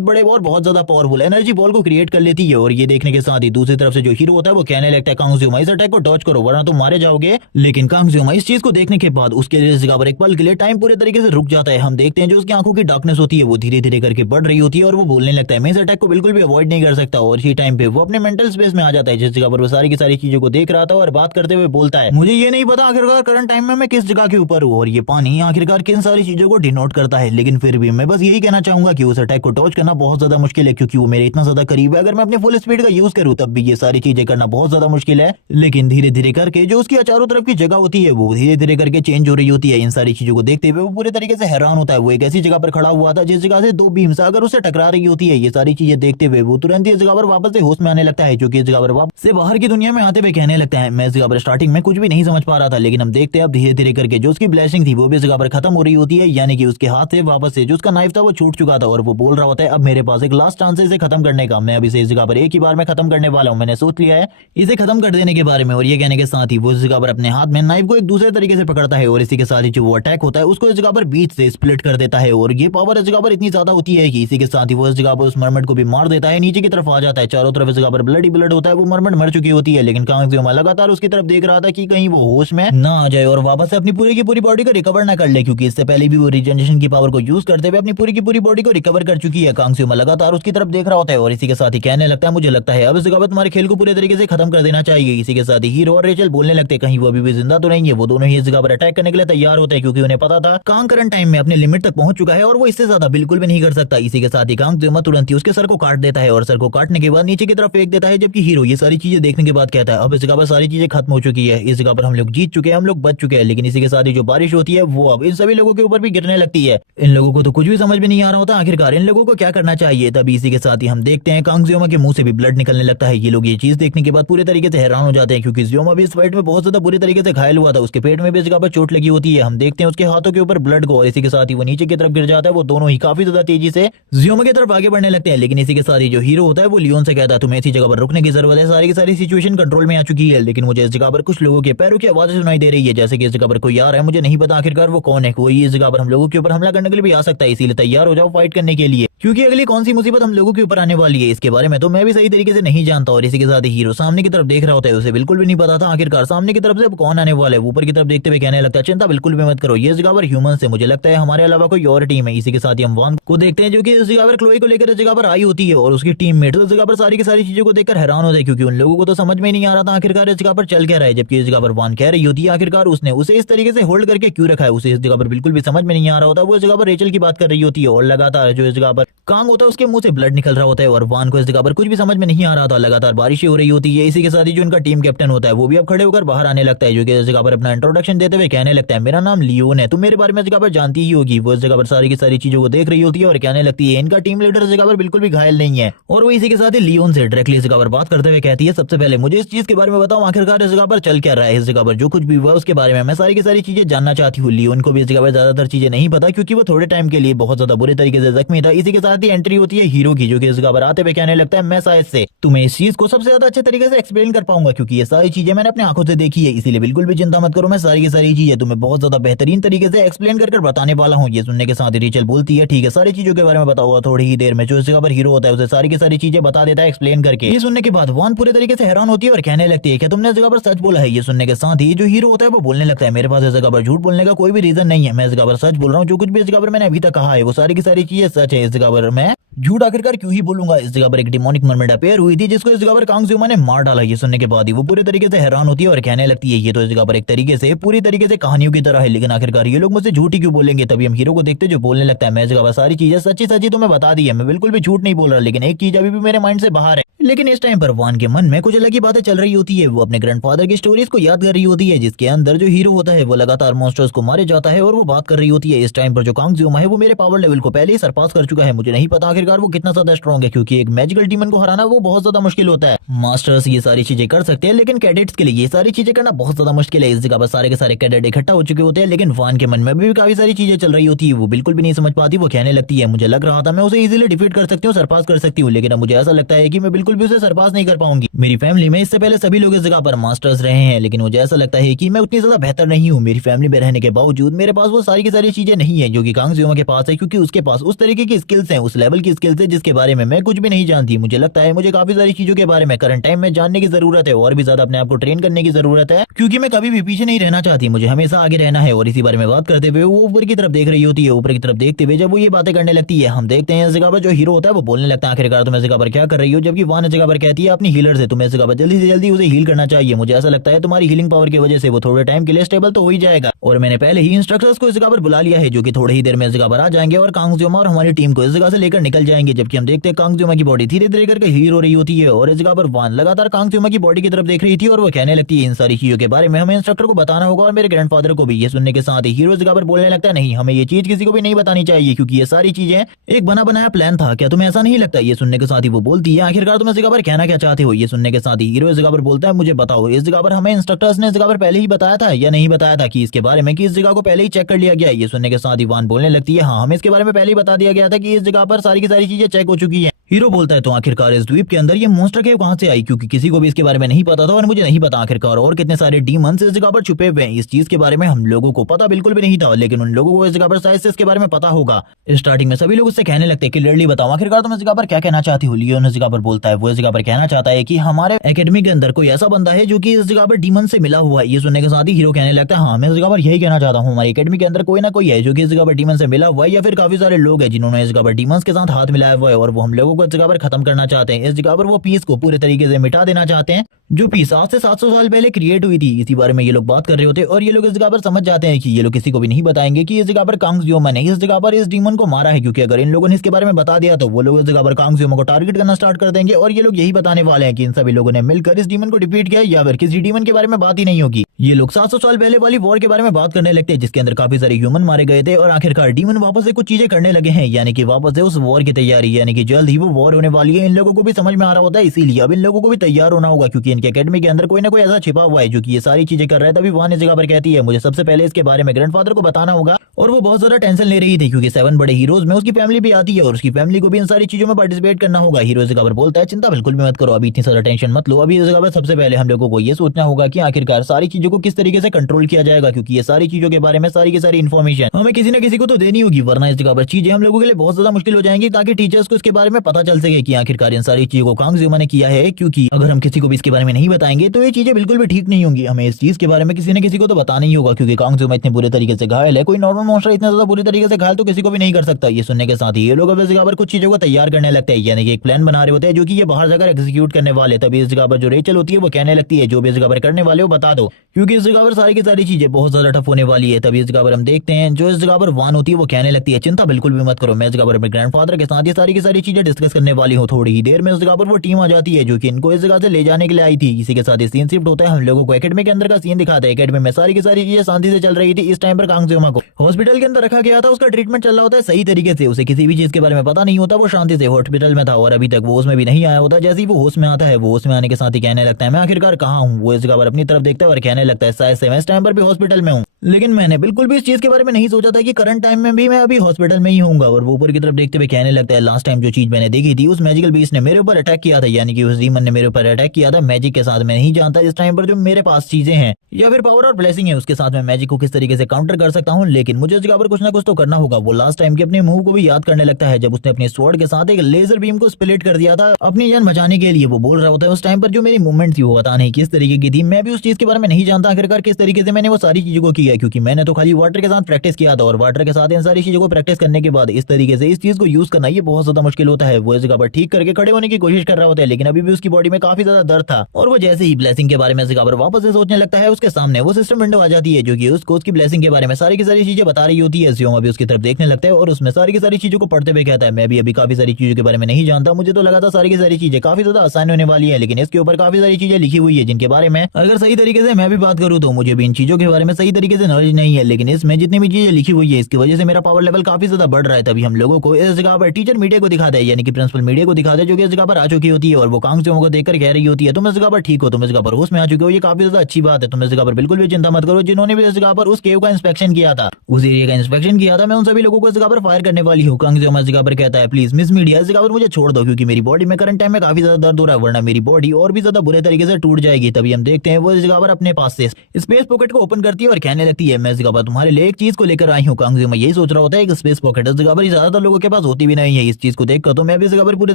बड़े और बहुत ज्यादा पावरफुल एनर्जी बॉल को क्रिएट कर लेती है। और ये देखने के साथ ही दूसरी तरफ से जो हीरो होता है वो कहने लगता है कांग ज़्यूमा इस अटैक को डॉज करो वरना तुम मारे जाओगे। लेकिन कांग ज़्यूमा इस चीज को देखने के बाद उसके लिए इस जगह पर एक पल के लिए टाइम पूरे तरीके से रुक जाता है। हम देखते हैं जो उसकी आंखों की डार्कनेस होती है वो धीरे धीरे करके बढ़ रही होती है और वो बोलने लगता है मैं इस अटैक को बिल्कुल भी अवॉइड नहीं कर सकता। और इसी टाइम पे वो अपने मेंटल स्पेस में आ जाता है जिस जगह पर वो सारी की सारी चीजों को देख रहा था और बात करते हुए बोलता है, मुझे ये नहीं पता आखिरकार करंट टाइम में मैं किस जगह के ऊपर हूँ और ये पानी आखिरकार किन सारी चीजों को डिनोट करता है, लेकिन फिर भी मैं बस यही कहना चाहूंगा कि उस अटैक को डॉज करना बहुत ज्यादा मुश्किल है क्योंकि वो मेरे इतना ज्यादा करीब है। अगर मैं अपनी फुल स्पीड का यूज करूँ तब भी ये सारी चीजें करना बहुत ज्यादा मुश्किल है, लेकिन धीरे धीरे करके जो उसकी चारों तरफ की जगह होती है वो धीरे धीरे करके चेंज हो रही होती है। इन सारी चीजों को देखते हुए वो पूरे तरीके से हैरान होता है। वो एक ऐसी जगह पर खड़ा हुआ था जिस जगह से दो बीम्स अगर उसे टकरा रही होती है। ये सारी चीजें देखते हुए वो तुरंत ही इस जगह पर वापस से होश में आने लगता है, जो कि इस जगह पर वापस से बाहर की दुनिया में आते हुए कहने लगता है, मैं इस जगह पर स्टार्टिंग में कुछ भी नहीं समझ पा रहा था, लेकिन हम देखते हैं अब धीरे धीरे करके जो उसकी ब्लेसिंग थी वो भी इस जगह पर खत्म हो रही होती है, यानी कि उसके हाथ से वापस से जो उसका नाइफ था वो छूट चुका था और वो बोल रहा होता है, अब मेरे पास एक लास्ट चांस है इसे खत्म करने का, मैं अब इसे इस जगह पर एक ही बार में खत्म करने वाला हूँ, मैंने सोच लिया है इसे खत्म कर देने के बारे में। और ये कहने के साथ ही वो इस जगह पर अपने हाथ में नाइफ को एक दूसरे तरीके से पकड़ता है और इसी के साथ ही जो वो अटैक होता है उसको इस जगह पर बीच से स्प्लिट कर देता है। और ये पावर इस जगह पर इतनी ज्यादा होती है कि इसी के साथ ही वो इस जगह पर उस मरमेड को भी मार देता है, नीचे की तरफ आ जाता है, चारों तरफ इस जगह पर ब्लड ही ब्लड होता है। वो मरमेड मर चुकी होती है, लेकिन कांगजुमा लगातार उसकी तरफ देख रहा था कि कहीं वो होश में ना आ जाए और वापस से अपनी पूरी की पूरी बॉडी को रिकवर ना कर ले, क्योंकि इससे पहले भी वो रिजनरेशन की पावर को यूज करते हुए अपनी पूरी की पूरी बॉडी को रिकवर कर चुकी है। कांगजुमा लगातार उसकी तरफ देख रहा होता है और इसी के साथ ही कहने लगता है, मुझे लगता है अब इस जगह पर तुम्हारे खेल को पूरे तरीके से खत्म कर देना चाहिए। इसी के साथ ही हीरो और रेचल बोलने लगते हैं, कहीं वो अभी भी जिंदा तो नहीं है। वो दोनों ही इस जगह पर अटैक करने के लिए तैयार होते हैं क्योंकि उन्हें पता था कांग करंट टाइम में अपने लिमिट तक पहुंच चुका है और वो इससे ज्यादा बिल्कुल भी नहीं कर सकता। इसी के साथ ही कांगजुमा तुरंत ही उसके सर को काट देता है और सर को काटने के बाद नीचे की तरफ फेंक देता है, जबकि हीरो ये सारी चीजें देखने के बाद कहता है, अब इस जगह पर सारी चीजें खत्म हो चुकी है, इस जगह पर हम लोग जीत चुके हैं, हम लोग बच चुके हैं। लेकिन इसी के साथ ही जो बारिश होती है वो अब इन सभी लोगों के ऊपर भी गिरने लगती है। इन लोगों को तो कुछ भी समझ में नहीं आ रहा होता आखिरकार इन लोगों को क्या करना चाहिए। तभी इसी के साथ ही हम देखते हैं कांगजुमा के मुंह से भी ब्लड निकलने लगता है। ये लोग ये चीज देखने के बाद पूरे तरीके से हैरान हो जाते हैं क्योंकि जियोमा भी इस फाइट में बहुत ज्यादा बुरी तरीके से घायल हुआ था, उसके पेट में भी इस जगह पर चोट लगी होती है। हम देखते हैं उसके हाथों के ऊपर ब्लड को और इसी के साथ ही वो नीचे की तरफ गिर जाता है। वो दोनों ही काफी ज्यादा तेजी से जियोमा की तरफ आगे बढ़ने लगते हैं, लेकिन इसी के साथ ही जो हीरो होता है वो लियोन से कहता है, तुम्हें इसी जगह पर रुकने की जरूरत है, सारी की सारी सिचुएशन कंट्रोल में आ चुकी है। लेकिन मुझे इस जगह पर कुछ लोगों के पैरों की आवाज सुनाई दे रही है, जैसे कि इस जगह पर कोई आ रहा है, मुझे नहीं पता आखिरकार वो कौन है। कोई इस जगह पर हम लोगों के ऊपर हमला करने के लिए भी आ सकता है, इसीलिए तैयार हो जाओ फाइट करने के लिए, क्योंकि अगली कौन सी मुसीबत हम लोगों के ऊपर आने वाली है इसके बारे में तो मैं भी सही तरीके से नहीं जानता। और इसी के साथ ही हीरो सामने की तरफ देख रहा होता है, उसे बिल्कुल भी नहीं पता था आखिरकार सामने की तरफ से अब कौन आने वाला है। ऊपर की तरफ देखते हुए कहने लगता है, चिंता बिल्कुल भी मत करो, ये जगह पर ह्यूमंस है, मुझे लगता है हमारे अलावा कोई और टीम है। इसी के साथ ही हम वान को देखते हैं जो कि इस जगह पर क्लोई को लेकर इस जगह पर आई होती है और उसकी टीममेट इस जगह पर सारी की सारी चीजों को देखकर हैरान होते हैं क्योंकि उन लोगों को तो समझ में नहीं आ रहा था आखिरकार इस जगह पर चल क्या रहा है। जबकि इस जगह पर वान कह रही होती है आखिरकार उसने उसे इस तरीके से होल्ड करके क्यों रखा है, उसे इस जगह पर बिल्कुल भी समझ में नहीं आ रहा होता। वो इस जगह पर रेचल की बात कर रही होती है और लगातार जो इस जगह पर कांग होता है उसके मुंह से ब्लड निकल रहा होता है और वान को इस जगह पर कुछ भी समझ में नहीं आ रहा था। लगातार बारिश हो रही होती है। इसी के साथ ही जो उनका टीम कैप्टन होता है वो भी अब खड़े होकर बाहर आने लगता है, जो कि इस जगह पर अपना इंट्रोडक्शन देते हुए कहने लगता है, मेरा नाम लियोन है, तुम मेरे बारे में इस जगह पर जानती ही होगी। वो इस जगह पर सारी की सारी चीजों को देख रही होती है और कहने लगती है, इनका टीम लीडर इस जगह पर बिल्कुल भी घायल नहीं है। और वो इसी के साथ ही लियोन से डायरेक्टली इस जगह पर बात करते हुए कहती है, सबसे पहले मुझे इस चीज के बारे में बताओ आखिरकार इस जगह पर चल क्या रहा है, इस जगह पर जो कुछ भी हुआ उसके बारे में मैं सारी की सारी चीजें जानना चाहती हूँ। लियोन को भी इस जगह पर ज्यादातर चीजें नहीं पता क्योंकि वो थोड़े टाइम के लिए बहुत ज्यादा बुरे तरीके से जख्मी था। इसी के साथ ही एंट्री होती है हीरो की, जो कि इस जगह पर आते हुए कहने लगता है, मैं शायद से तुम्हें इस चीज को सबसे ज्यादा अच्छे तरीके से एक्सप्लेन कर पाऊंगा क्योंकि ये सारी चीजें मैंने अपनी आंखों से देखी है, इसीलिए बिल्कुल भी चिंता मत करो, मैं सारी की सारी चीजें तुम्हें बहुत ज्यादा बेहतरीन तरीके से एक्सप्लेन कर बताने वाला हूँ। ये सुनने के साथ ही रेचल बोलती है, ठीक है सारी चीजों के बारे में बताओ। थोड़ी ही देर में जो इस जगह पर हीरो होता है उसे सारी की सारी चीजें बता देता है एक्सप्लेन करके। ये सुनने के बाद वान पूरे तरीके से हैरान होती है और कहने लगती है, क्या तुमने इस जगह पर सच बोला है। ये सुनने के साथ ही जो हीरो होता है वो बोलने लगता है, मेरे पास इस जगह पर झूठ बोलने का कोई भी रीजन नहीं है, मैं इस जगह पर सच बोल रहा हूँ, जो कुछ भी इस जगह पर मैंने अभी तक कहा है वो सारी की सारी चीजें सच है। इस जगह पर मैं झूठ आखिरकार क्यों ही बोलूंगा। इस जगह पर एक डिमोनिक मरमेड अपेयर हुई थी जिसको इस जगह पर कांगजुमा ने मार डाला। ये सुनने के बाद ही वो पूरे तरीके से हैरान होती है और कहने लगती है, ये तो इस जगह पर एक तरीके से पूरी तरीके से कहानियों की तरह है, लेकिन आखिरकार ये लोग मुझसे झूठ ही क्यों बोलेंगे। तभी हम हीरो को देखते जो बोलने लगता है, मैं इस जगह पर सारी चीजें सच्ची सच्ची तुम्हें बता दी है, मैं बिल्कुल भी झूठ नहीं बोल रहा, लेकिन एक चीज अभी भी मेरे माइंड से बाहर है। लेकिन इस टाइम पर वान के मन में कुछ अलग ही बातें चल रही होती है। वो अपने ग्रैंडफादर की स्टोरीज को याद कर रही होती है जिसके अंदर जो हीरो होता है वो लगातार मॉन्स्टर्स को मारे जाता है और वो बात कर रही होती है। इस टाइम पर जो कांगजुमा है वो मेरे पावर लेवल को पहले ही सरपास कर चुका है, मुझे नहीं पता आखिरकार वो कितना ज्यादा स्ट्रॉन्ग है क्योंकि एक मैजिकल डीमन को हराना वो बहुत ज्यादा मुश्किल होता है। मास्टर्स ये सारी चीजें कर सकते हैं लेकिन कैडेट्स के लिए ये सारी चीजें करना बहुत ज्यादा मुश्किल है। इस जगह पर सारे के सारे कैडेट इकट्ठा हो चुके होते हैं, लेकिन वान के मन में भी काफी सारी चीजें चल रही होती है, वो बिल्कुल भी नहीं समझ पाती। वो कहने लगती है, मुझे लग रहा था मैं उसे इजीली डिफीट कर सकती हूँ, सरपास कर सकती हूँ, लेकिन अब मुझे ऐसा लगता है कि मैं बिल्कुल भी उसे सरपास नहीं कर पाऊंगी। मेरी फैमिली में इससे पहले सभी लोग इस जगह पर मास्टर्स रहे हैं, लेकिन मुझे ऐसा लगता है कि मैं उतनी ज्यादा बेहतर नहीं हूँ। मेरी फैमिली में रहने के बावजूद मेरे पास वो सारी की सारी चीजें नहीं है जो कि कांगजुमा के पास है, क्योंकि उसके पास उस तरीके की स्किल्स हैं, उस लेवल की की स्किल्स है जिसके बारे में मैं कुछ भी नहीं जानती। मुझे लगता है मुझे काफी सारी चीजों के बारे में करंट टाइम में जानने की जरूरत है और भी ज्यादा अपने आप को ट्रेन करने की जरूरत है, क्योंकि मैं कभी भी पीछे नहीं रहना चाहती, मुझे हमेशा आगे रहना है। और इसी बारे में बात करते हुए वो ऊपर की तरफ देख रही होती है। ऊपर की तरफ देखते हुए जब वो ये बातें करने लगती है, हम देखते हैं इस जगह पर जो हीरो होता है वो बोलने लगता है आखिरकार तुम इस जगह पर क्या कर रही हो, जबकि वान इस जगह पर कहती है अपनी हीलर से तुम्हें इस जगह पर जल्दी से जल्दी उसे हील करना चाहिए। मुझे ऐसा लगता है तुम्हारी हीलिंग पावर की वजह से वो थोड़े टाइम के लिए स्टेबल तो हो ही जाएगा, और मैंने पहले ही इंस्ट्रक्टर्स को इस जगह पर बुला लिया है जो कि थोड़ी ही देर में इस जगह पर आ जाएंगे और कांगजुमा और हमारी टीम को इस जगह से लेकर निकल जाएंगे। जबकि हम देखते हैं कांगजुमा की बॉडी धीरे धीरे करके हील हो रही होती है और इस जगह पर वान लगातार कांगजुमा की बॉडी की तरफ देख रही थी और वो कहने लगती है इन सारी चीजों के बारे में हमें इंस्ट्रक्टर को बताना होगा और मेरे ग्रैंडफादर को भी। ये सुनने के साथ ही हीरो इस जगह पर बोलने लगता है नहीं, हमें ये चीज किसी को भी नहीं बतानी चाहिए क्योंकि ये सारी चीजें एक बना बनाया प्लान था। क्या तुम्हें ऐसा नहीं लगता? ये सुनने के साथ ही वो बोलती है आखिरकार तुम इस जगह पर कहना क्या चाहते हो? ये सुनने के साथ ही हीरो इस जगह पर बोलता है मुझे बताओ इस जगह पर हमें इंस्ट्रक्टर्स ने इस जगह पर पहले ही बताया था या नहीं बताया था कि इसके बारे में कि इस जगह को पहले ही चेक कर लिया गया है? ये सुनने के साथ ही वान बोलने लगती है हाँ, हमें इसके बारे में पहले ही बता दिया गया था कि इस जगह पर सारी की सारी चीजें चेक हो चुकी है। हीरो बोलता है तो आखिरकार इस द्वीप के अंदर ये मॉन्स्टर केव कहां से आई, क्योंकि किसी को भी इसके बारे में नहीं पता था और मुझे नहीं पता आखिरकार और कितने सारे डीमंस इस जगह पर छुपे हुए हैं। इस चीज के बारे में हम लोगों को पता बिल्कुल भी नहीं था, लेकिन उन लोगों को इस जगह पर शायद से इसके बारे में पता होगा। स्टार्टिंग में सभी लोग उससे कहने लगते हैं कि क्लियरली बताओ आखिरकार तुम इस जगह पर क्या कहना चाहती हो। लियोन इस जगह पर बोलता है वो इस जगह पर कहना चाहता है कि हमारे एकेडमी के अंदर कोई ऐसा बंदा है जो कि इस जगह पर डीमन से मिला हुआ है। ये सुनने के साथ ही हीरो कहने लगता है हाँ, मैं इस जगह पर यही कहना चाहता हूँ, हमारी एकेडमी के अंदर कोई ना कोई है जो कि इस जगह पर डीमन से मिला हुआ है या फिर काफी सारे लोग हैं जिन्होंने इस जगह पर डीमंस के साथ हाथ मिलाया हुआ है और वो हम लोगों को इस जगह पर खत्म करना चाहते हैं। इस जगह पर वो पीस को पूरे तरीके से मिटा देना चाहते हैं जो पीस आज से 700 साल पहले क्रिएट हुई थी। इसी बारे में ये लोग बात कर रहे होते हैं और ये लोग इस जगह पर समझ जाते हैं कि ये लोग किसी को भी नहीं बताएंगे कि इस जगह पर कांगजुमा ने इस जगह पर इस डीमन को मारा है, क्योंकि अगर इन लोगों ने इसके बारे में बता दिया तो वो लोग इस जगह पर कांगजुमा को टारगेट करना स्टार्ट कर देंगे और ये लोग यही बताने वाले हैं कि इन सभी लोगों ने मिलकर इस डीमन को डिफीट किया या फिर किसी डीमन के बारे में बात ही नहीं होगी। ये लोग 700 साल पहले वाली वॉर के बारे में बात करने लगते हैं जिसके अंदर काफी सारे ह्यूमन मारे गए थे और आखिरकार डीमन वापस से कुछ चीजें करने लगे हैं, यानी कि वापस से उस वॉर की तैयारी, यानी कि जल्द ही वो वॉर होने वाली है। इन लोगों को भी समझ में आ रहा होता है, इसीलिए अब इन लोगों को भी तैयार होना होगा क्योंकि इनके एकेडमी के अंदर कोई ना कोई ऐसा छिपा हुआ है जो कि ये सारी चीजें कर रहा है। तभी वान इस जगह पर कहती है मुझे सबसे पहले इसके बारे में ग्रैंडफादर को बताना होगा और वो बहुत ज्यादा टेंशन ले रही थी क्योंकि 7 बड़े हीरोज में उसकी फैमिली भी आती है और उसकी फैमिली को भी इन सारी चीजों में पार्टिसिपेट करना होगा। हीरो इस जगह पर बोलता है चिंता बिल्कुल भी मत करो, अभी इतनी सारा टेंशन मत लो, अभी इस जगह पर सबसे पहले हम लोगों को ये सोचना होगा कि आखिरकार सारी चीजों को किस तरीके से कंट्रोल किया जाएगा, क्योंकि ये सारी चीजों के बारे में सारी की सारी इन्फॉर्मेशन हमें किसी न किसी को तो देनी होगी, वरना इस जगह पर चीजें हम लोगों के लिए बहुत ज्यादा मुश्किल हो जाएंगी ताकि टीचर्स को इसके बारे में पता चल सके कि आखिरकार इन सारी चीजों को कांगजुमा ने किया है। क्योंकि अगर हम किसी को भी इसके बारे में नहीं बताएंगे तो ये चीजें बिल्कुल भी ठीक नहीं होंगी, हमें इस चीज के बारे में किसी न किसी को तो बताना ही होगा क्योंकि कांगजुमा इतने बुरे तरीके से घायल है, कोई नॉर्मल मॉन्स्टर इतना ज्यादा बुरी तरीके से घायल तो किसी को भी नहीं कर सकता। ये सुनने के साथ ही ये लोग अब इस जगह पर कुछ चीजों को तैयार करने लगते हैं, यानी कि एक प्लान बना रहे होते हैं जो कि ये बाहर जाकर एग्जीक्यूट करने वाले। तभी इस जगह पर जो रेचल होती है वो कहने लगती है जो भी इस जगह पर करने वाले हो बता दो, क्योंकि इस जगह पर सारी की सारी चीजें बहुत ज्यादा टफ होने वाली है। तभी इस जगह पर हम देखते हैं जो इस जगह पर वान होती है वो कहने लगती है चिंता बिल्कुल भी मत करो, मैं इस जगह पर अपने ग्रैंडफादर के साथ ये सारी की सारी चीजें डिस्कस करने वाली हूँ। थोड़ी ही देर में इस जगह पर वो टीम आ जाती है जो कि इनको इस जगह से ले जाने के लिए आई थी। इसी के साथ सीन शिफ्ट होता है, हम लोगों को एकेडमी के अंदर का सीन दिखाता है। एकेडमी में सारी की सारी चीजें शांति से चल रही थी। इस टाइम पर कांगजुमा को हॉस्पिटल के अंदर रखा गया था, उसका ट्रीटमेंट चल रहा होता है सही तरीके से, उसे किसी भी चीज के बारे में पता नहीं होता, वो शांति से हॉस्पिटल में था और अभी तक वो होश में भी नहीं आया होता। जैसे ही वो होश में आता है वो होश में आने के साथ ही कहने लगता है मैं आखिरकार कहाँ हूँ। वो इस जगह पर अपनी तरफ देखता है और कहने लगता है शायद से मैं इस टाइम पर भी हॉस्पिटल में हूँ, लेकिन मैंने बिल्कुल भी इस चीज के बारे में नहीं सोचा था कि करंट टाइम में भी मैं अभी हॉस्पिटल में ही होऊंगा। और वो ऊपर की तरफ देखते हुए कहने लगता है लास्ट टाइम जो चीज मैंने देखी थी उस मैजिकल बीस्ट ने मेरे ऊपर अटैक किया था, यानी कि उस डीमन ने मेरे ऊपर अटैक किया था मैजिक के साथ। मैं नहीं जानता इस टाइम पर जो मेरे पास चीजें हैं या फिर पावर और ब्लेसिंग है उसके साथ मैं मैजिक को किस तरीके से काउंटर कर सकता हूँ, लेकिन मुझे इस जगह पर कुछ ना कुछ तो करना होगा। वो लास्ट टाइम के अपने मूव को भी याद करने लगता है जब उसने अपने स्वॉर्ड के साथ एक लेजर बीम को स्प्लिट कर दिया था अपनी जान बचाने के लिए। वो बोल रहा होता है उस टाइम पर जो मेरी मूवमेंट थी वो पता नहीं किस तरीके की थी, मैं भी उस चीज के बारे में नहीं जानता आखिरकार किस तरीके से मैंने वो सारी चीजों को किया, क्योंकि मैंने तो खाली वाटर के साथ प्रैक्टिस किया था और वाटर के साथ इन सारी चीजों को प्रैक्टिस करने के बाद इस तरीके से इस चीज को यूज करना ये बहुत ज्यादा मुश्किल होता है। वो इस जगह पर ठीक करके खड़े होने की कोशिश कर रहा होता है, लेकिन अभी भी उसकी बॉडी में काफी ज्यादा दर्द था और वो जैसे ही ब्लेसिंग के बारे में इस जगह पर वापस से सोचने लगता है उसके सामने वो सिस्टम विंडो आ जाती है जो कि उसको उसकी ब्लेसिंग के बारे में सारी की सारी चीजें बता रही होती है। जियोंग अभी उसकी तरफ देखने लगता है और उसमें सारी की सारी चीजों को पढ़ते हुए कहता है मैं भी अभी काफी सारी चीजों के बारे में नहीं जानता, मुझे तो लगा था सारी की सारी चीजें काफी ज्यादा आसान होने वाली है, लेकिन इसके ऊपर काफी सारी चीजें लिखी हुई है जिनके बारे में अगर सही तरीके से मैं भी बात करूँ तो मुझे भी इन चीजों के बारे में सही तरीके से नॉलेज नहीं है, लेकिन इसमें जितनी भी चीजें लिखी हुई है इसकी वजह से मेरा पावर लेवल काफी ज्यादा बढ़ रहा है। तभी हम लोगों को इस जगह पर टीचर मीडिया को दिखाता है, यानी कि प्रिंसिपल मीडिया को दिखाता है जो कि इस जगह पर आ चुकी होती है और वो कांगजुमा को देखकर कह रही होती है तुम इस जगह पर ठीक हो, तुम इस जगह पर होश में आ चुके हो, ये काफी ज्यादा अच्छी बात है, तुम इस जगह पर बिल्कुल भी चिंता मत करो। जिन्होंने भी इस जगह पर उस केव का इंस्पेक्शन किया था उस एरिया का इंस्पेक्शन किया था मैं उन सभी लोगों को इस जगह पर फायर करने वाली हूँ। कांगजुमा इस जगह पर कहता है प्लीज मिस मीडिया इस जगह पर मुझे छोड़ दो क्योंकि मेरी बॉडी में करंट टाइम में काफी ज्यादा दर्द हो रहा है, वरना मेरी बॉडी और भी ज्यादा बुरे तरीके से टूट जाएगी। तभी हम देखते हैं वो इस जगह पर अपने पास पास से स्पेस पॉकेट को ओपन करती है और कहने लगती है, मैं इस जगह पर तुम्हारे लिए एक चीज को लेकर आई हूँ। कांगजुमा यही सोच रहा होता है कि स्पेस पॉकेट इस जगह पर ज्यादातर लोगों के पास होती भी नहीं है। इस चीज को देखकर तो मैं भी इस जगह पर पूरी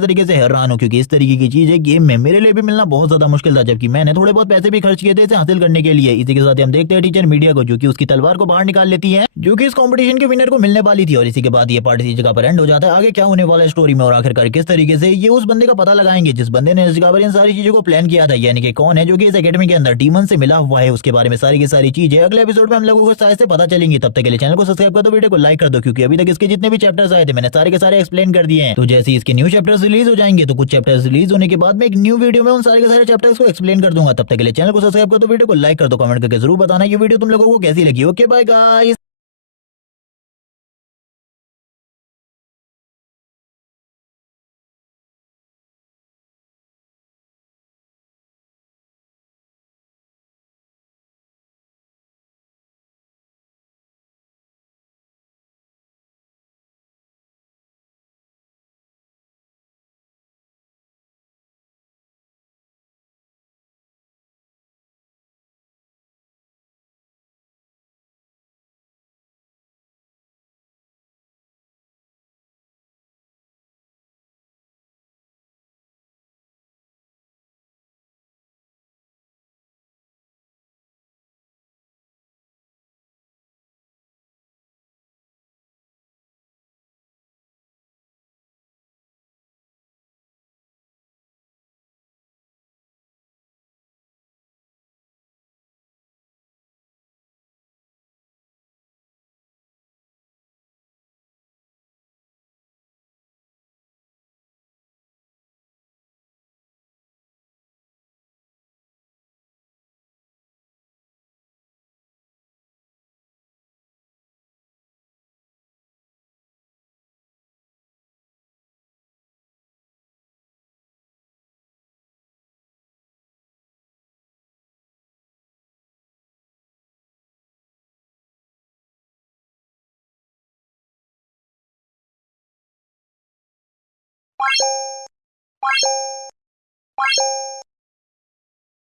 तरीके से हैरान हूँ, क्योंकि इस तरीके की चीज है गेम में मेरे लिए भी मिलना बहुत ज्यादा मुश्किल था, जबकि मैंने थोड़े बहुत पैसे भी खर्च किए थे इसे हासिल करने के लिए। इसी के साथ हम देखते हैं टीचर मीडिया को, जो कि उसकी तलवार को बाहर निकाल लेती है, जो कि इस कंपटीशन के विनर को मिलने वाली थी। और इसी के बाद ये पार्ट इसी जगह पर एंड हो जाता है। आगे क्या होने वाला है स्टोरी में और आखिरकार किस तरीके से ये उस बंदे का पता लगाएंगे जिस बंदे ने इस जगह पर इन सारी चीजों को प्लान किया था, यानी कि कौन है जो कि इस एकेडमी के अंदर डीमन से मिला हुआ है, उसके बारे में सारी की सारी चीजें अगले एपिसोड में हम लोगों को शायद से पता चलेंगी। तब तक के लिए चैनल को सब्सक्राइब कर दो, वीडियो को लाइक कर दो, क्योंकि अभी तक इसके जितने भी चैप्टर्स आए थे मैंने सारे के सारे एक्सप्लेन कर दिए हैं। तो जैसे ही इसके न्यू चैप्टर्स रिलीज हो जाएंगे तो कुछ चैप्टर्स रिलीज होने के बाद में एक न्यू वीडियो में उन सारे के सारे चैप्टर्स को एक्सप्लेन कर दूंगा। तब तक के लिए चैनल को सब्सक्राइब कर दो, वीडियो को लाइक कर दो, कमेंट करके जरूर बताना ये वीडियो तुम लोगों को कैसी लगी। Okay bye guys.